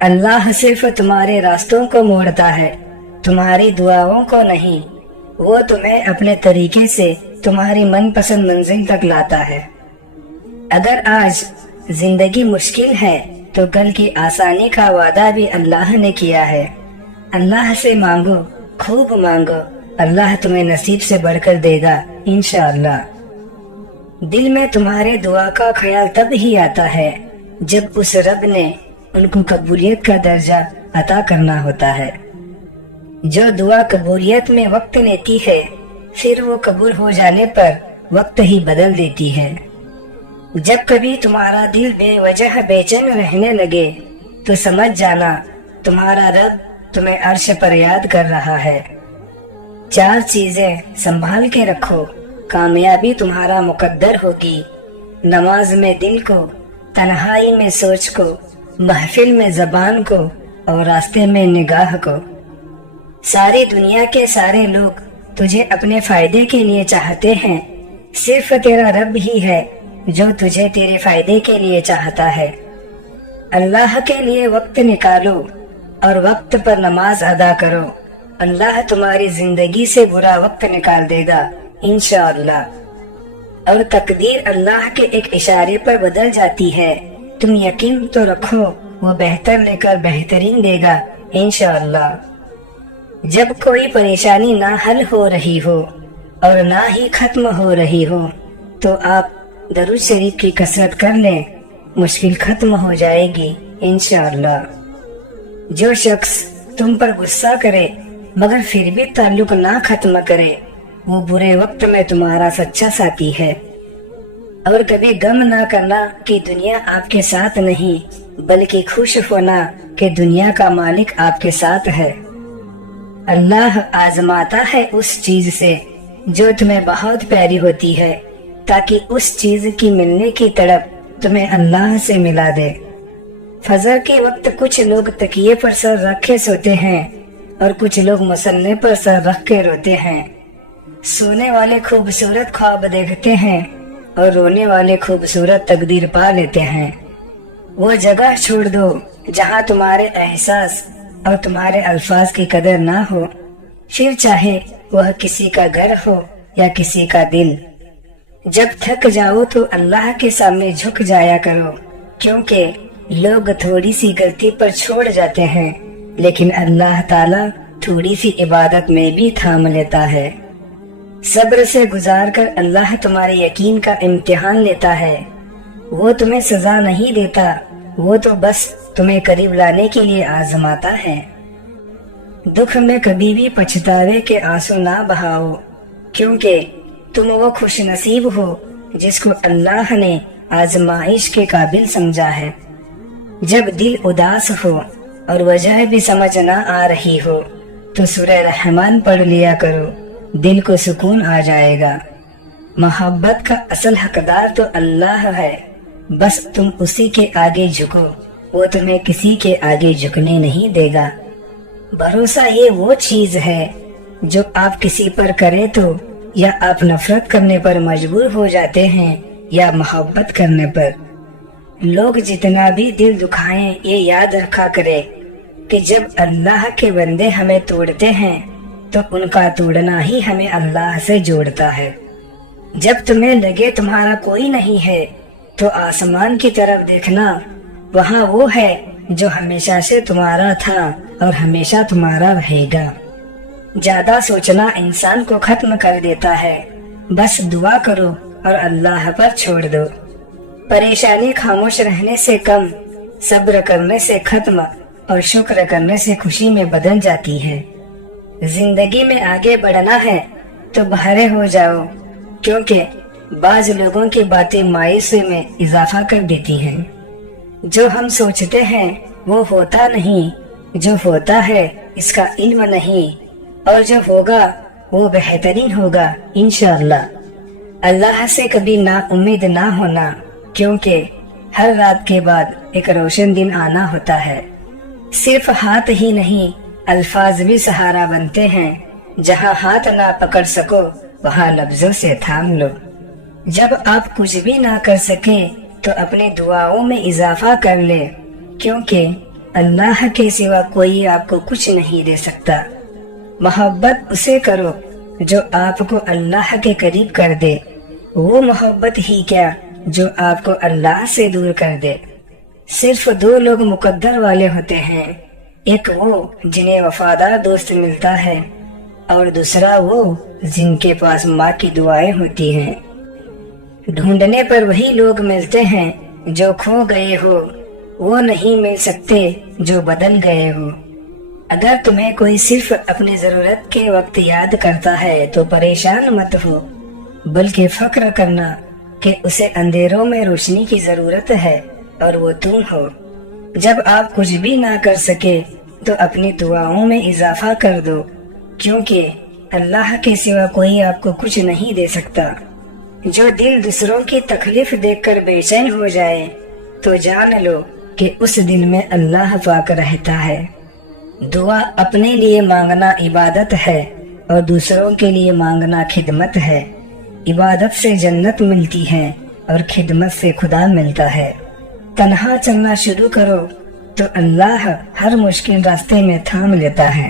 اللہ صرف تمہارے راستوں کو موڑتا ہے، تمہاری دعاؤں کو نہیں۔ وہ تمہیں اپنے طریقے سے تمہاری من پسند منزل تک لاتا ہے۔ اگر آج زندگی مشکل ہے تو کل کی آسانی کا وعدہ بھی اللہ نے کیا ہے۔ اللہ سے مانگو، خوب مانگو، اللہ تمہیں نصیب سے بڑھ کر دے گا انشاءاللہ۔ دل میں تمہارے دعا کا خیال تب ہی آتا ہے جب اس رب نے ان کو قبولیت کا درجہ عطا کرنا ہوتا ہے۔ جو دعا قبولیت میں وقت لیتی ہے، پھر وہ قبول ہو جانے پر وقت ہی بدل دیتی ہے۔ جب کبھی تمہارا دل بے وجہ بے چین رہنے لگے تو سمجھ جانا تمہارا رب تمہیں عرش پر یاد کر رہا ہے۔ 4 چیزیں سنبھال کے رکھو، کامیابی تمہارا مقدر ہوگی۔ نماز میں دل کو، تنہائی میں سوچ کو، محفل میں زبان کو اور راستے میں نگاہ کو۔ ساری دنیا کے سارے لوگ تجھے اپنے فائدے کے لیے چاہتے ہیں، صرف تیرا رب ہی ہے جو تجھے تیرے فائدے کے لیے چاہتا ہے۔ اللہ کے لیے وقت نکالو اور وقت پر نماز ادا کرو، اللہ تمہاری زندگی سے برا وقت نکال دے گا انشاءاللہ۔ اور تقدیر اللہ کے ایک اشارے پر بدل جاتی ہے، تم یقین تو رکھو وہ بہتر لے کر بہترین دے گا انشاءاللہ۔ جب کوئی پریشانی نہ حل ہو رہی ہو اور نہ ہی ختم ہو رہی ہو تو آپ درود شریف کی کثرت کر لیں، مشکل ختم ہو جائے گی انشاءاللہ۔ جو شخص تم پر غصہ کرے مگر پھر بھی تعلق نہ ختم کرے، وہ برے وقت میں تمہارا سچا ساتھی ہے۔ اور کبھی غم نہ کرنا کہ دنیا آپ کے ساتھ نہیں، بلکہ خوش ہونا کہ دنیا کا مالک آپ کے ساتھ ہے۔ اللہ آزماتا ہے اس چیز سے جو تمہیں بہت پیاری ہوتی ہے، تاکہ اس چیز کی ملنے کی تڑپ تمہیں اللہ سے ملا دے۔ فجر کے وقت کچھ لوگ تکیے پر سر رکھے سوتے ہیں اور کچھ لوگ مسلح پر سر رکھ کے روتے ہیں۔ سونے والے خوبصورت خواب دیکھتے ہیں اور رونے والے خوبصورت تقدیر پا لیتے ہیں۔ وہ جگہ چھوڑ دو جہاں تمہارے احساس اور تمہارے الفاظ کی قدر نہ ہو، پھر چاہے وہ کسی کا گھر ہو یا کسی کا دل۔ جب تھک جاؤ تو اللہ کے سامنے جھک جایا کرو، کیونکہ لوگ تھوڑی سی غلطی پر چھوڑ جاتے ہیں، لیکن اللہ تعالیٰ تھوڑی سی عبادت میں بھی تھام لیتا ہے۔ صبر سے گزار کر اللہ تمہارے یقین کا امتحان لیتا ہے۔ وہ تمہیں سزا نہیں دیتا، وہ تو بس تمہیں قریب لانے کے لیے آزماتا ہے۔ دکھ میں کبھی بھی پچھتاوے کے آنسو نہ بہاؤ، کیونکہ تم وہ خوش نصیب ہو جس کو اللہ نے آزمائش کے قابل سمجھا ہے۔ جب دل اداس ہو اور وجہ بھی سمجھ نہ آ رہی ہو تو سورہ رحمان پڑھ لیا کرو، دل کو سکون آ جائے گا۔ محبت کا اصل حقدار تو اللہ ہے، بس تم اسی کے آگے جھکو، وہ تمہیں کسی کے آگے جھکنے نہیں دے گا۔ بھروسہ یہ وہ چیز ہے جو آپ کسی پر کرے تو یا آپ نفرت کرنے پر مجبور ہو جاتے ہیں یا محبت کرنے پر۔ لوگ جتنا بھی دل دکھائیں یہ یاد رکھا کرے کہ جب اللہ کے بندے ہمیں توڑتے ہیں تو ان کا توڑنا ہی ہمیں اللہ سے جوڑتا ہے۔ جب تمہیں لگے تمہارا کوئی نہیں ہے تو آسمان کی طرف دیکھنا، وہاں وہ ہے جو ہمیشہ سے تمہارا تھا اور ہمیشہ تمہارا رہے گا۔ زیادہ سوچنا انسان کو ختم کر دیتا ہے، بس دعا کرو اور اللہ پر چھوڑ دو۔ پریشانی خاموش رہنے سے کم، صبر کرنے سے ختم اور شکر کرنے سے خوشی میں بدل جاتی ہے۔ زندگی میں آگے بڑھنا ہے تو بہرے ہو جاؤ، کیونکہ بعض لوگوں کی باتیں مایوسی میں اضافہ کر دیتی ہیں۔ جو ہم سوچتے ہیں وہ ہوتا نہیں، جو ہوتا ہے اس کا علم نہیں، اور جو ہوگا وہ بہترین ہوگا انشاءاللہ۔ اللہ سے کبھی نا امید نہ ہونا، کیونکہ ہر رات کے بعد ایک روشن دن آنا ہوتا ہے۔ صرف ہاتھ ہی نہیں، الفاظ بھی سہارا بنتے ہیں، جہاں ہاتھ نہ پکڑ سکو وہاں لفظوں سے تھام لو۔ جب آپ کچھ بھی نہ کر سکیں تو اپنی دعاؤں میں اضافہ کر لے، کیونکہ اللہ کے سوا کوئی آپ کو کچھ نہیں دے سکتا۔ محبت اسے کرو جو آپ کو اللہ کے قریب کر دے، وہ محبت ہی کیا جو آپ کو اللہ سے دور کر دے۔ صرف دو لوگ مقدر والے ہوتے ہیں، ایک وہ جنہیں وفادار دوست ملتا ہے، اور دوسرا وہ جن کے پاس ماں کی دعائیں ہوتی ہیں۔ ڈھونڈنے پر وہی لوگ ملتے ہیں جو کھو گئے ہو، وہ نہیں مل سکتے جو بدل گئے ہو۔ اگر تمہیں کوئی صرف اپنی ضرورت کے وقت یاد کرتا ہے تو پریشان مت ہو، بلکہ فکر کرنا کہ اسے اندھیروں میں روشنی کی ضرورت ہے اور وہ تم ہو۔ جب آپ کچھ بھی نہ کر سکے تو اپنی دعاؤں میں اضافہ کر دو، کیونکہ اللہ کے سوا کوئی آپ کو کچھ نہیں دے سکتا۔ جو دل دوسروں کی تکلیف دیکھ کر بے چین ہو جائے تو جان لو کہ اس دل میں اللہ پاک رہتا ہے۔ دعا اپنے لیے مانگنا عبادت ہے اور دوسروں کے لیے مانگنا خدمت ہے۔ عبادت سے جنت ملتی ہے اور خدمت سے خدا ملتا ہے۔ تنہا چلنا شروع کرو تو اللہ ہر مشکل راستے میں تھام لیتا ہے۔